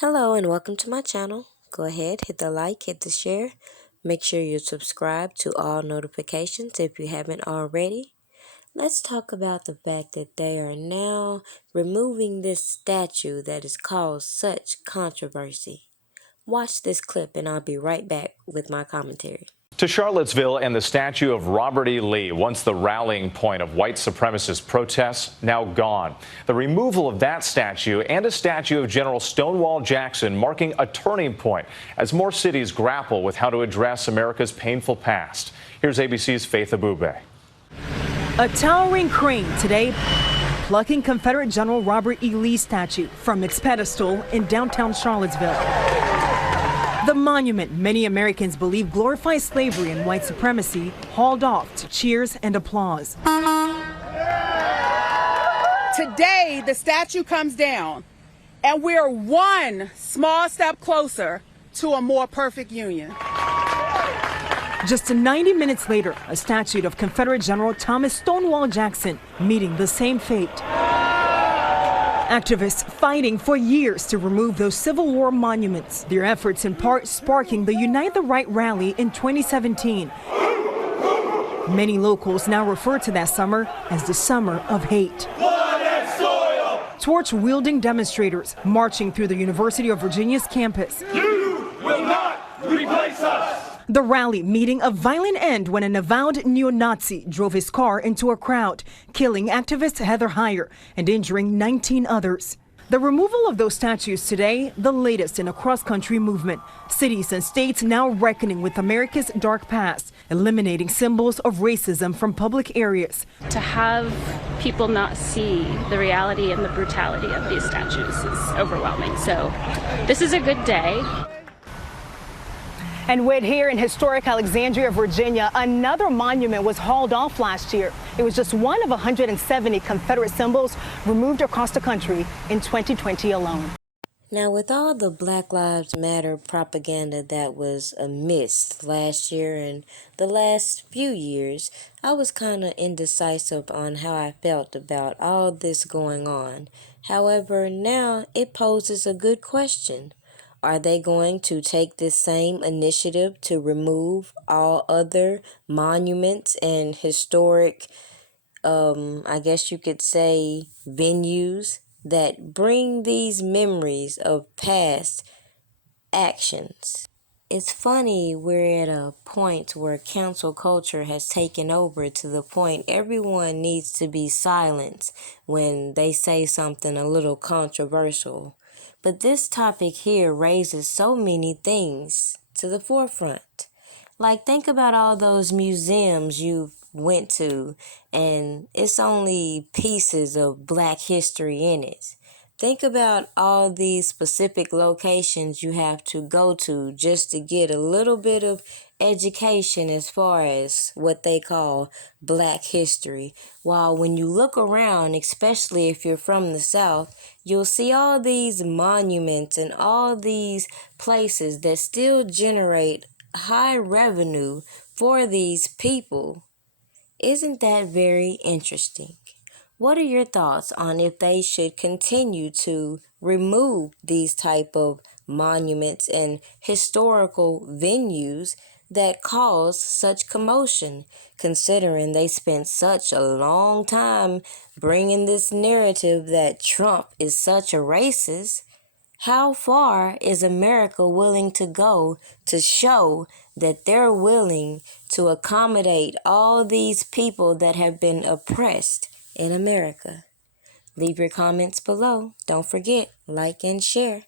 Hello and welcome to my channel. Go ahead, hit the like, hit the share. Make sure you subscribe to all notifications if you haven't already. Let's talk about the fact that they are now removing this statue that has caused such controversy. Watch this clip and I'll be right back with my commentary. To Charlottesville and the statue of Robert E. Lee, once the rallying point of white supremacist protests, now gone. The removal of that statue and a statue of General Stonewall Jackson marking a turning point as more cities grapple with how to address America's painful past. Here's ABC's Faith Abube. A towering crane today plucking Confederate General Robert E. Lee statue from its pedestal in downtown Charlottesville. The monument many Americans believe glorifies slavery and white supremacy hauled off to cheers and applause. Today, the statue comes down, and we're one small step closer to a more perfect union. Just 90 minutes later, a statue of Confederate General Thomas Stonewall Jackson meeting the same fate. Activists fighting for years to remove those Civil War monuments, their efforts in part sparking the Unite the Right rally in 2017. Many locals now refer to that summer as the Summer of Hate. Torch-wielding demonstrators marching through the University of Virginia's campus. You will not replace us! The rally meeting a violent end when an avowed neo-Nazi drove his car into a crowd, killing activist Heather Heyer and injuring 19 others. The removal of those statues today, the latest in a cross-country movement. Cities and states now reckoning with America's dark past, eliminating symbols of racism from public areas. To have people not see the reality and the brutality of these statues is overwhelming. So this is a good day. And with here in historic Alexandria, Virginia, another monument was hauled off last year. It was just one of 170 Confederate symbols removed across the country in 2020 alone. Now, with all the Black Lives Matter propaganda that was amiss last year and the last few years, I was kind of indecisive on how I felt about all this going on. However, now it poses a good question. Are they going to take this same initiative to remove all other monuments and historic, I guess you could say, venues that bring these memories of past actions? It's funny, we're at a point where cancel culture has taken over to the point everyone needs to be silenced when they say something a little controversial. But this topic here raises so many things to the forefront. Like, think about all those museums you went to and it's only pieces of Black history in it. Think about all these specific locations you have to go to just to get a little bit of education as far as what they call Black history. While when you look around, especially if you're from the South, you'll see all these monuments and all these places that still generate high revenue for these people. Isn't that very interesting? What are your thoughts on if they should continue to remove these type of monuments and historical venues that cause such commotion, considering they spent such a long time bringing this narrative that Trump is such a racist? How far is America willing to go to show that they're willing to accommodate all these people that have been oppressed in America? Leave your comments below. Don't forget, like and share.